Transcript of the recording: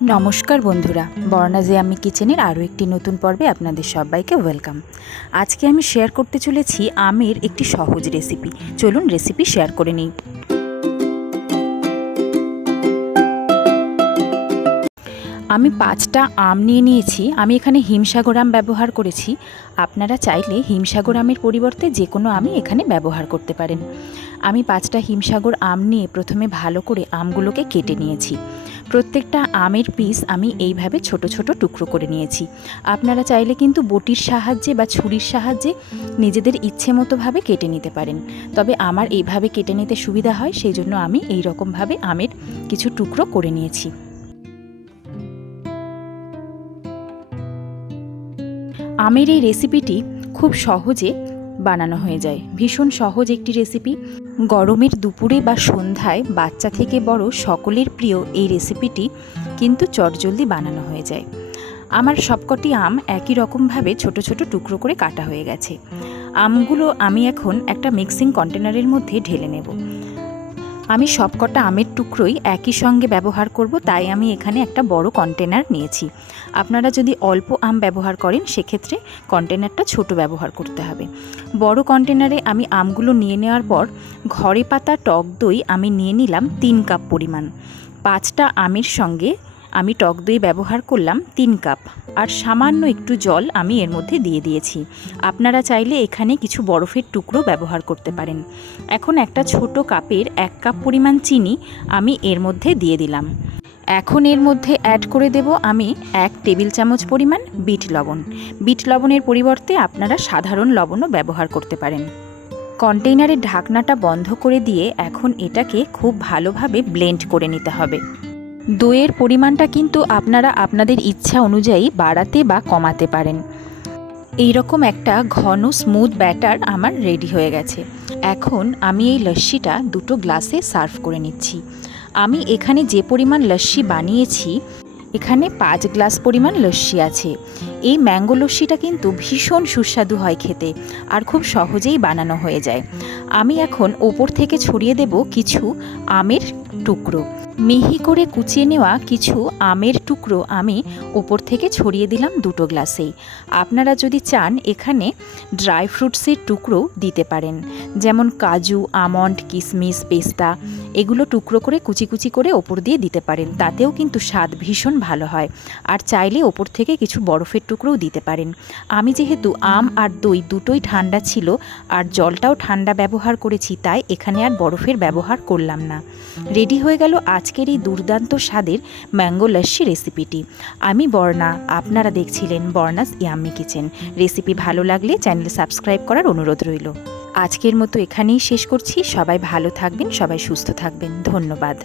নমস্কার বন্ধুরা, বর্ণাজে আমি কিচেনের আরও একটি নতুন পর্বে আপনাদের সবাইকে ওয়েলকাম। আজকে আমি শেয়ার করতে চলেছি আমের একটি সহজ রেসিপি। চলুন রেসিপি শেয়ার করে নিই। আমি পাঁচটা আম নিয়ে নিয়েছি, আমি এখানে হিমসাগর আম ব্যবহার করেছি। আপনারা চাইলে হিমসাগর আমের পরিবর্তে যে কোনো আমি এখানে ব্যবহার করতে পারেন। আমি পাঁচটা হিমসাগর আম নিয়ে প্রথমে ভালো করে আমগুলোকে কেটে নিয়েছি। প্রত্যেকটা আমের পিস আমি এইভাবে ছোট ছোট টুকরো করে নিয়েছি। আপনারা চাইলে কিন্তু বটির সাহায্যে বা ছুরির সাহায্যে নিজেদের ইচ্ছে মতোভাবে কেটে নিতে পারেন। তবে আমার এইভাবে কেটে নিতে সুবিধা হয় সেই জন্য আমি এই রকমভাবে আমের কিছু টুকরো করে নিয়েছি। আমের এই রেসিপিটি খুব সহজে বানানো হয়ে যায়। ভীষণ সহজ একটি রেসিপি গরমের দুপুরে বা সন্ধ্যায় বাচ্চা থেকে বড় সকলের প্রিয় এই রেসিপিটি কিন্তু চটজলদি বানানো হয়ে যায়। আমার সবকটি আম একই রকমভাবে ছোট ছোট টুকরো করে কাটা হয়ে গেছে। আমগুলো আমি এখন একটা মিক্সিং কন্টেনারের মধ্যে ঢেলে নেব। আমি সবকটা আমের টুকরোই একই সঙ্গে ব্যবহার করব, তাই আমি এখানে একটা বড় কন্টেনার নিয়েছি। আপনারা যদি অল্প আম ব্যবহার করেন, সেক্ষেত্রে কন্টেনারটা ছোট ব্যবহার করতে হবে। বড় কন্টেনারে আমি আমগুলো নিয়ে নেওয়ার পর, ঘরে পাতা, টক দই আমি নিয়ে নিলাম তিন কাপ পরিমাণ। পাঁচটা আমের সঙ্গে আমি টক দই ব্যবহার করলাম তিন কাপ, আর সামান্য একটু জল আমি এর মধ্যে দিয়ে দিয়েছি। আপনারা চাইলে এখানে কিছু বরফের টুকরো ব্যবহার করতে পারেন। এখন একটা ছোট কাপের এক কাপ পরিমাণ চিনি আমি এর মধ্যে দিয়ে দিলাম। এখন এর মধ্যে অ্যাড করে দেব আমি এক টেবিল চামচ পরিমাণ বিট লবণ। বিট লবণের পরিবর্তে আপনারা সাধারণ লবণও ব্যবহার করতে পারেন। কন্টেইনারের ঢাকনাটা বন্ধ করে দিয়ে এখন এটাকে খুব ভালোভাবে ব্লেন্ড করে নিতে হবে। দইয়ের পরিমাণটা কিন্তু আপনারা আপনাদের ইচ্ছা অনুযায়ী বাড়াতে বা কমাতে পারেন। এই রকম একটা ঘন স্মুথ ব্যাটার আমার রেডি হয়ে গেছে। এখন আমি এই লস্যিটা দুটো গ্লাসে সার্ভ করে নিচ্ছি। আমি এখানে যে পরিমাণ লস্যি বানিয়েছি, এখানে পাঁচ গ্লাস পরিমাণ লস্যি আছে। এই ম্যাঙ্গো লস্যিটা কিন্তু ভীষণ সুস্বাদু হয় খেতে আর খুব সহজেই বানানো হয়ে যায়। আমি এখন ওপর থেকে ছড়িয়ে দেব কিছু আমের টুকরো। মিহি করে কুচিয়ে নেওয়া কিছু আমের টুকরো আমি ওপর থেকে ছড়িয়ে দিলাম দুটো গ্লাসেই। আপনারা যদি চান, এখানে ড্রাই ফ্রুটসের টুকরো দিতে পারেন। যেমন কাজু, আমন্ড কিশমিশ পেস্তা। এগুলো টুকরো করে কুচি কুচি করে ওপর দিয়ে দিতে পারেন। তাতেও কিন্তু স্বাদ ভীষণ ভালো হয়। আর চাইলে ওপর থেকে কিছু বরফের টুকরোও দিতে পারেন। আমি যেহেতু আম আর দই দুটোই ঠান্ডা ছিল আর জলটাও ঠান্ডা ব্যবহার করেছি, তাই এখানে আর বরফের ব্যবহার করলাম না। রেডি হয়ে গেল আজকের এই দুর্দান্ত স্বাদের ম্যাঙ্গো লস্যি রেসিপিটি। আমি বর্ণা, আপনারা দেখছিলেন বর্ণাস ইয়াম্মি কিচেন। রেসিপি ভালো লাগলে চ্যানেল সাবস্ক্রাইব করার অনুরোধ রইল। আজকের মতো এখানেই শেষ করছি। সবাই ভালো থাকবেন সবাই সুস্থ থাকবেন। ধন্যবাদ।